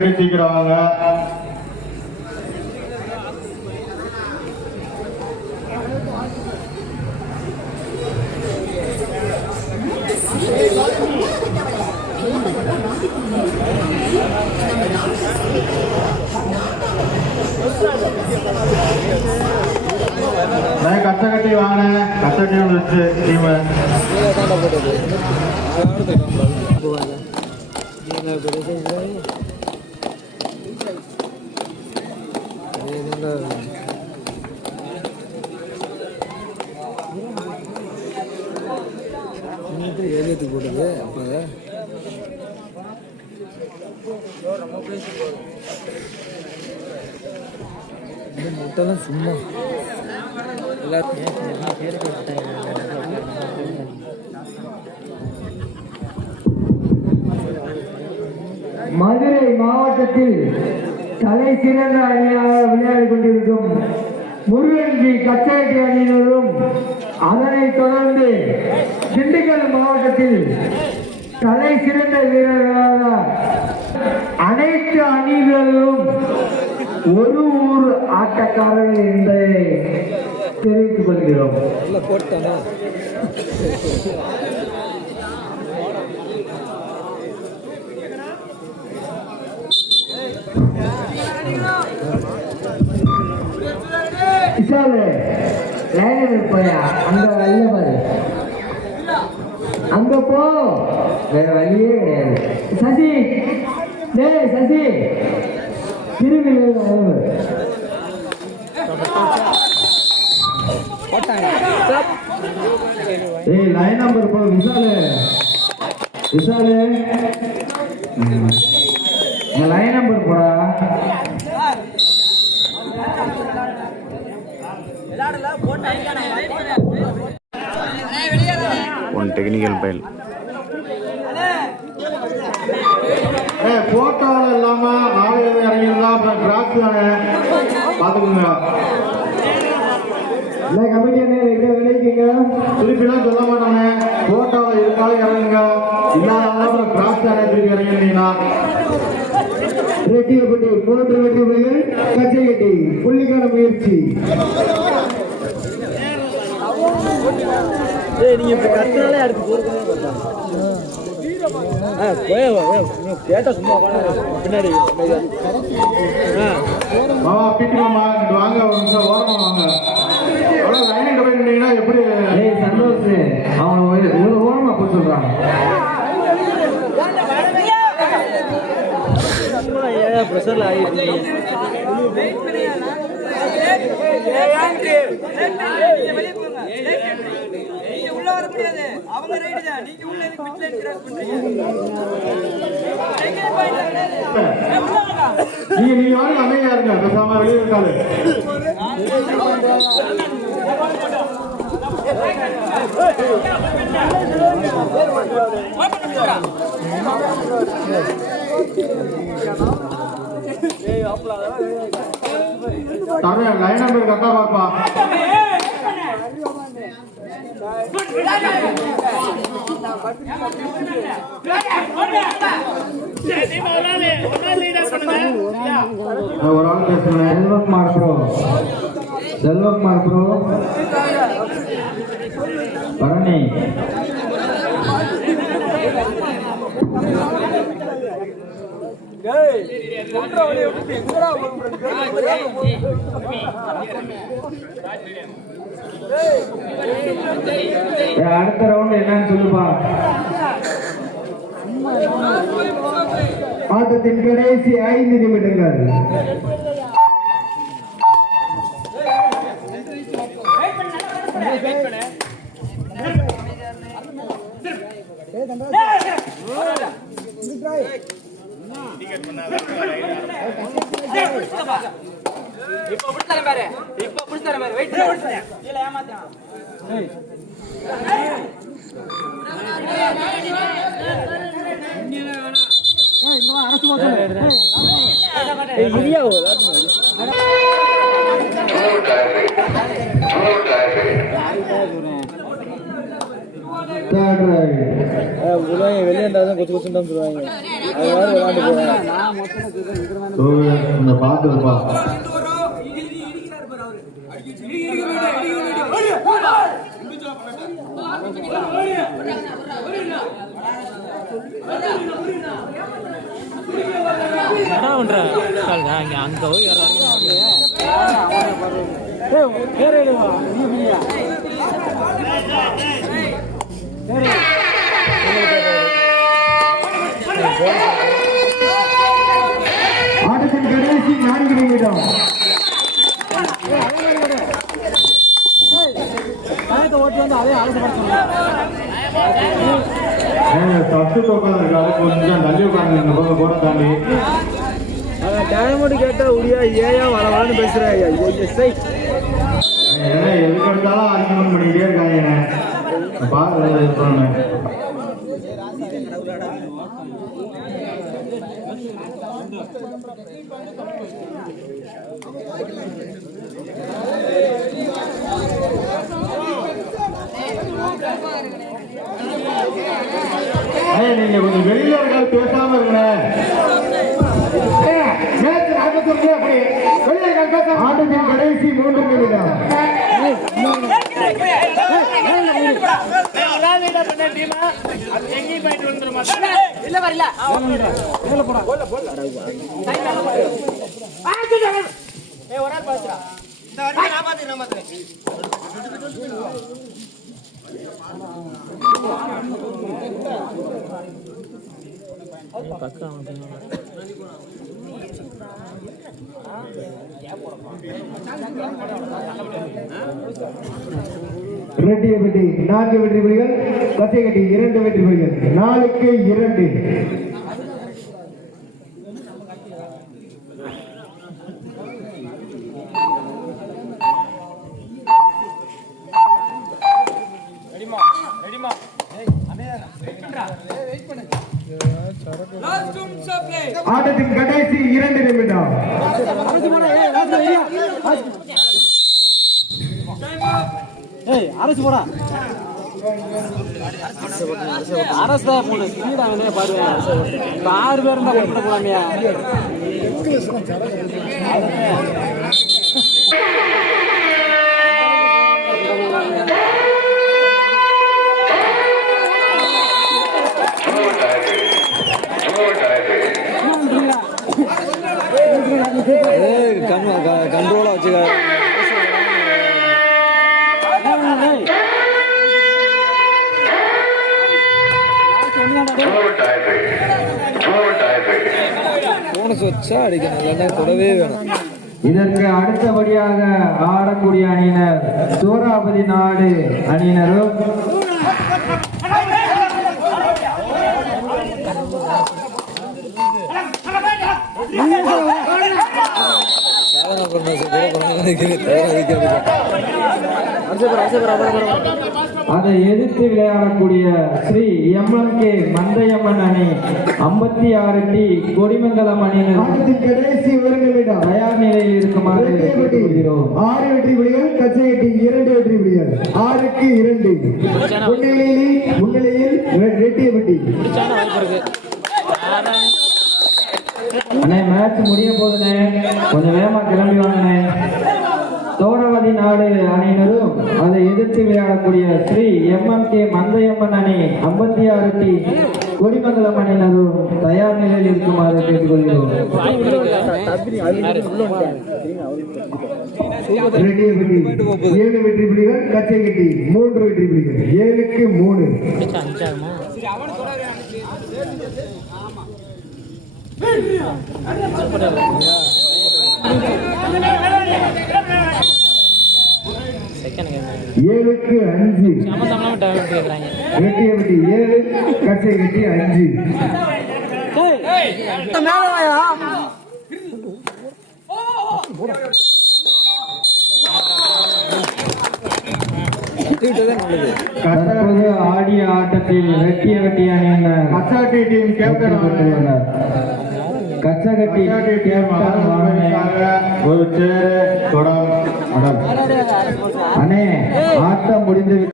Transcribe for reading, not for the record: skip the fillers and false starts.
பேசிக்கிறாங்க. கட்டகட்டி வாங்க, கட்டகட்டி வந்துச்சு டீம். ஏகத்துக்கு போட்டது அப்போ முட்டைலாம் சும்மா மதுரை மாவட்டத்தில் தலை சிறந்த அணியாக விளையாடி கொண்டிருக்கும் முருகன்ஜி கச்சேரி அணியினரும், அதனைத் தொடர்ந்து திண்டுக்கல் மாவட்டத்தில் தலை சிறந்த வீரர்களாக அனைத்து அணிகளும் ஒரு ஊர் ஆட்டக்காரர்கள் என்பதை தெரிவித்துக் கொள்கிறோம். போயா அங்க வல்ல பாரு, அங்க போ, வேற வழியே கிடையாது. சசி சசி திரும்பி லைன் நம்பர் போ. விசாலு லைன் நம்பர் போடா. ஒன் டெக்னிக்கல் ஃபைல் போட்டோ இல்லாம ஆளு இறங்கியிருந்தா அப்புறம் கிராஸ் தானே பாத்துக்கோங்க. திருப்பிலாம் சொல்ல மாட்டாங்க, போட்டோவில் இருக்காலும் இறங்குங்க, இல்லாத அப்புறம் கிராஸ் தானே திருப்பி இறங்கினீங்கன்னா. ரெட்டியப்பட்டி மூன்று வெற்றி புள்ளிகள், கச்சையட்டி புள்ளிக்கான முயற்சி. நீங்க இப்ப கத்துனாலே அடுத்து கேட்டா சும்மா பின்னாடி வாங்க ஒரு நிமிஷம் ஓரமா வாங்க. லைன் போய் நின்னீங்கன்னா எப்படி சந்தோஷ் அவன் ஒரு ஓரமா போய் சொல்றான். பிரஷர்ல ஆகிடுச்சு. நீங்க அமைதியா இருங்க, பேசாம வெளியே இருக்காது. லைன் நம்பர் கரெக்டா பாப்பா. ஒரு ஆள் பேசுறேன். செல்வகுமார் ப்ரோ பரணி அடுத்த ரவுண்ட் என்னன்னு சொல்லுப்பா. ஆட்டத்தின் கடைசி 5 நிமிடங்கள். வெளியே இருந்தால் தான் கொச்சு கொச்சுன்னு சொல்லுவாங்க. இந்த பார்த்துருப்பா அங்க போய் ஆட்டத்தின் கடைசி 4 நிமிடம். ஓட்டி வந்து அதே ஆலோசனை தட்டு உட்காந்துருக்காரு கொஞ்சம் தள்ளி உட்காந்து போட தாண்டி டைமண்ட் கேட்டா உடியா ஏன் வரவான்னு பேசுறேன். ஏன்னா எதுக்கு எடுத்தாலும் ஆர்கியூமெண்ட் பண்ணிக்கிட்டே இருக்காங்க. பார்த்து நீங்க கொஞ்சம் வெளியில இருக்காது பேசாம இருக்கணும். ஆட்டத்தின் கடைசி 3 நிமிடம். ரெட்டியப்பட்டி 4 வெற்றி புலிகள், கச்சைக்கட்டி 2 வெற்றி புலிகள். 4க்கு 2. ஆட்டத்தின் கடைசி 2 நிமிடம். அரசு போடா அரசு தான் போன ஸ்பீடா பாருவேன். 6 பேர் இருந்தா கொண்டு போலாமியா. கண்ட்ரோலா வச்சுக்க. போனஸ் வச்சா அடிக்கணும், இல்லைன்னா தொடவே வேணும். இதற்கு அடுத்தபடியாக ஆடக்கூடிய அணியினர் சூறாபதி நாடு அணியினரும் அதை எதிர்த்து விளையாடக்கூடிய ஸ்ரீ MMK மந்தையம்மன் அணி 56 டி கொடிமங்கலம் அணியினர் கடைசி 1 நிமிடம் தயார் நிலையில் இருக்குமாறு கேட்டுக்கொள்கிறோம். 6 வெற்றி புலிகள், கச்சைக்கட்டி 2 வெற்றி புலிகள். 6க்கு 2. முன்னிலையில் ரெட்டியப்பட்டி. அண்ணே மேட்ச் முடிய போதுனே, கொஞ்சம் வேகமா கிளம்பி வாங்கண்ணே. சோழவதி நாடு அணியினரும் அதை எதிர்த்து விளையாடக்கூடிய ஸ்ரீ MMK மந்தையம்மன் அணி 56 டி கொடிமங்கலம் அணியினரும் தயார் நிலையில் இருக்குமாறு கேட்டுக்கொள்கிறோம். ரெட்டியப்பட்டி 7 வெற்றி புலிகள், கச்சைக்கட்டி 3 வெற்றி புலிகள். 7க்கு 3. ஏழுக்கு 5. ரெட்டியப்பட்டி 7, கச்சைக்கட்டி 5. தற்போது ஆடிய ஆட்டத்தில் ரெட்டியப்பட்டி அணியினர் கச்சாட்டி டீம் கேப்டன் கச்சகட்டி ஒரு சேரு அணே ஆட்டம் முடிந்து